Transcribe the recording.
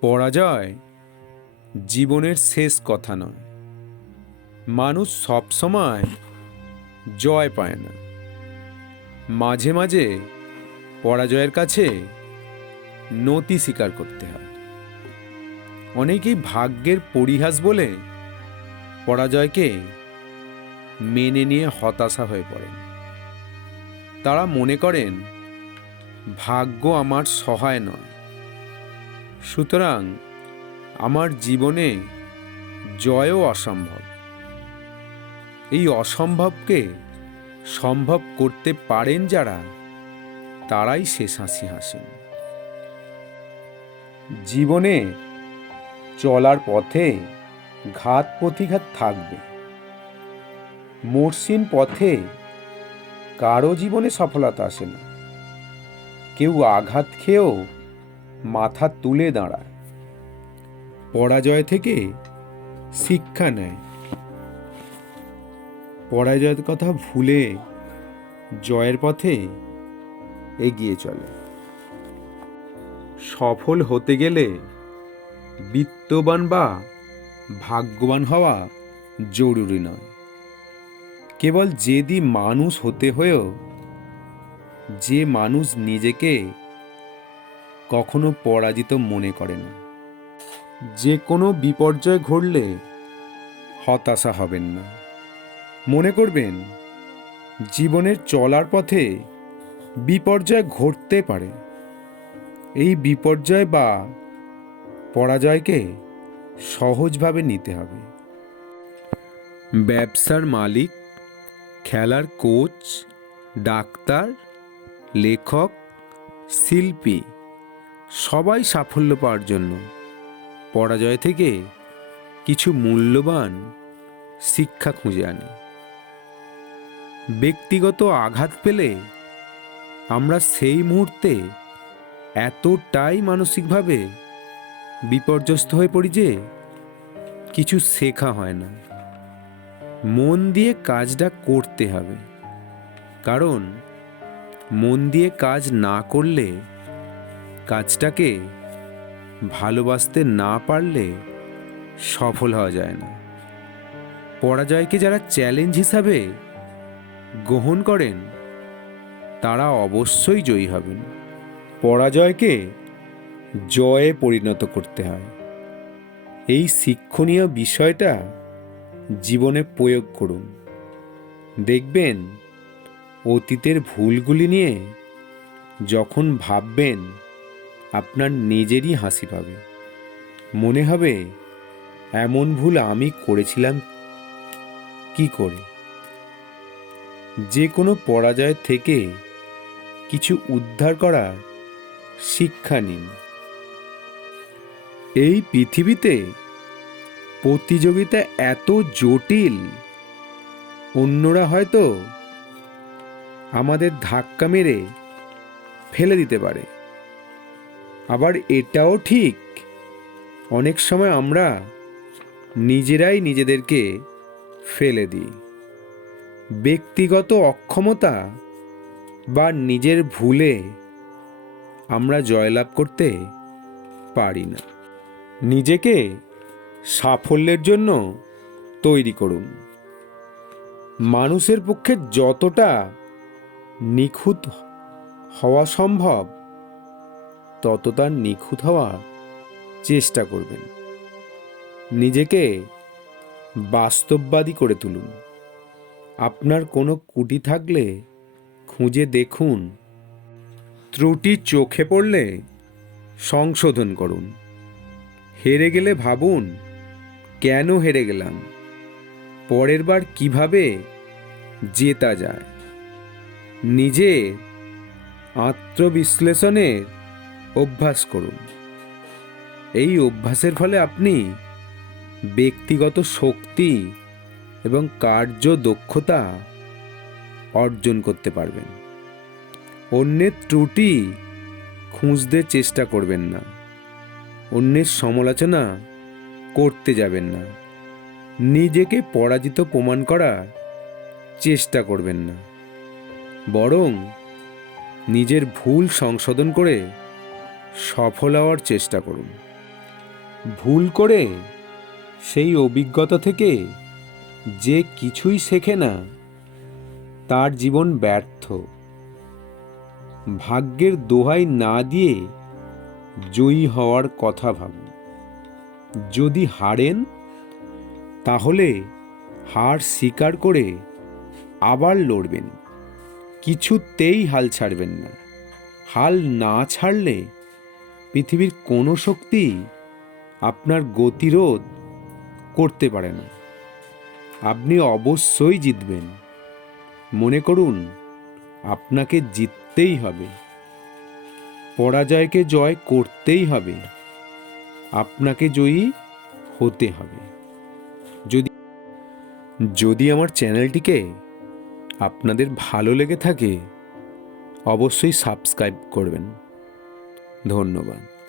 পরাজয় জীবনের শেষ কথা নয়। মানুষ সবসময় জয় পায় না, মাঝে মাঝে পরাজয়ের কাছে নতি স্বীকার করতে হয়। অনেকেই ভাগ্যের পরিহাস বলে পরাজয়কে মেনে নিয়ে হতাশা হয়ে পড়েন। তারা মনে করেন ভাগ্য আমার সহায় নয়, সুতরাং আমার জীবনে জয়ও অসম্ভব। এই অসম্ভবকে সম্ভব করতে পারেন যারা, তারাই শেষ হাসি হাসেন। জীবনে চলার পথে ঘাত প্রতিঘাত থাকবে। মসৃণ পথে কারো জীবনে সফলতা আসে না। কেউ আঘাত খেয়েও মাথা তুলে দাঁড়ায়, পরাজয় থেকে শিক্ষা নেয়। পরাজয়ের কথা ভুলে জয়ের পথে এগিয়ে চলে। সফল হতে গেলে বিত্তবান বা ভাগ্যবান হওয়া জরুরি নয়। কেবল জেদি মানুষ হতে হয়েও যে মানুষ নিজেকে কখনো পরাজিত মনে করে না। যে কোনো বিপর্যয় ঘটলে হতাশা হবেন না। মনে করবেন জীবনের চলার পথে বিপর্যয় ঘটতে পারে। এই বিপর্যয় বা পরাজয়কে সহজভাবে নিতে হবে। ব্যবসার মালিক, খেলার কোচ, ডাক্তার, লেখক, শিল্পী সবাই সাফল্য পাওয়ার জন্য পরাজয় থেকে কিছু মূল্যবান শিক্ষা খুঁজে আনে। ব্যক্তিগত আঘাত পেলে আমরা সেই মুহূর্তে এতটাই মানসিকভাবে বিপর্যস্ত হয়ে পড়ি যে কিছু শেখা হয় না। মন দিয়ে কাজটা করতে হবে, কারণ মন দিয়ে কাজ না করলে, কাজটাকে ভালোবাসতে না পারলে সফল হওয়া যায় না। পরাজয়কে যারা চ্যালেঞ্জ হিসাবে গ্রহণ করেন, তারা অবশ্যই জয়ী হবেন। পরাজয়কে জয়ে পরিণত করতে হয়। এই শিক্ষণীয় বিষয়টা জীবনে প্রয়োগ করুন। দেখবেন অতীতের ভুলগুলি নিয়ে যখন ভাববেন, আপনার নিজেরই হাসি পাবে। মনে হবে এমন ভুল আমি করেছিলাম কি করে। যে কোনো পরাজয় থেকে কিছু উদ্ধার করার শিক্ষা নিন। এই পৃথিবীতে প্রতিযোগিতা এত জটিল, অন্যরা হয়তো আমাদের ধাক্কা মেরে ফেলে দিতে পারে। আবার এটাও ঠিক, অনেক সময় আমরা নিজেরাই নিজেদেরকে ফেলে দিই। ব্যক্তিগত অক্ষমতা বা নিজের ভুলে আমরা জয়লাভ করতে পারি না। নিজেকে সাফল্যের জন্য তৈরি করুন। মানুষের পক্ষে যতটা নিখুঁত হওয়া সম্ভব, ততটা নিখুঁত হওয়ার চেষ্টা করবেন। নিজেকে বাস্তববাদী করে তুলুন। আপনার কোনো ত্রুটি থাকলে খুঁজে দেখুন। ত্রুটি চোখে পড়লে সংশোধন করুন। হেরে গেলে ভাবুন, কেন হেরে গেলাম, পরের বার কিভাবে জেতা যায়। নিজে আত্মবিশ্লেষণের অভ্যাস করুন। এই অভ্যাসের ফলে আপনি ব্যক্তিগত শক্তি এবং কার্যদক্ষতা অর্জন করতে পারবেন। অন্যের ত্রুটি খুঁজতে চেষ্টা করবেন না। অন্যের সমালোচনা করতে যাবেন না। নিজেকে পরাজিত প্রমাণ করার চেষ্টা করবেন না, বরং নিজের ভুল সংশোধন করে সফল হওয়ার চেষ্টা করুন। ভুল করে সেই অভিজ্ঞতা থেকে যে কিছুই শেখে না তার জীবন ব্যর্থ। ভাগ্যের দোহাই না দিয়ে জয়ী হওয়ার কথা ভাবুন। যদি হারেন তাহলে হার স্বীকার করে আবার লড়বেন, কিছুতেই হাল ছাড়বেন না। হাল না ছাড়লে পৃথিবীর কোনো শক্তি আপনার গতিরোধ করতে পারে না। আপনি অবশ্যই জিতবেন। মনে করুন, আপনাকে জিততেই হবে, পরাজয়কে জয় করতেই হবে, আপনাকে জয়ী হতে হবে। যদি আমার চ্যানেলটিকে আপনাদের ভালো লেগে থাকে অবশ্যই সাবস্ক্রাইব করবেন। ধন্যবাদ।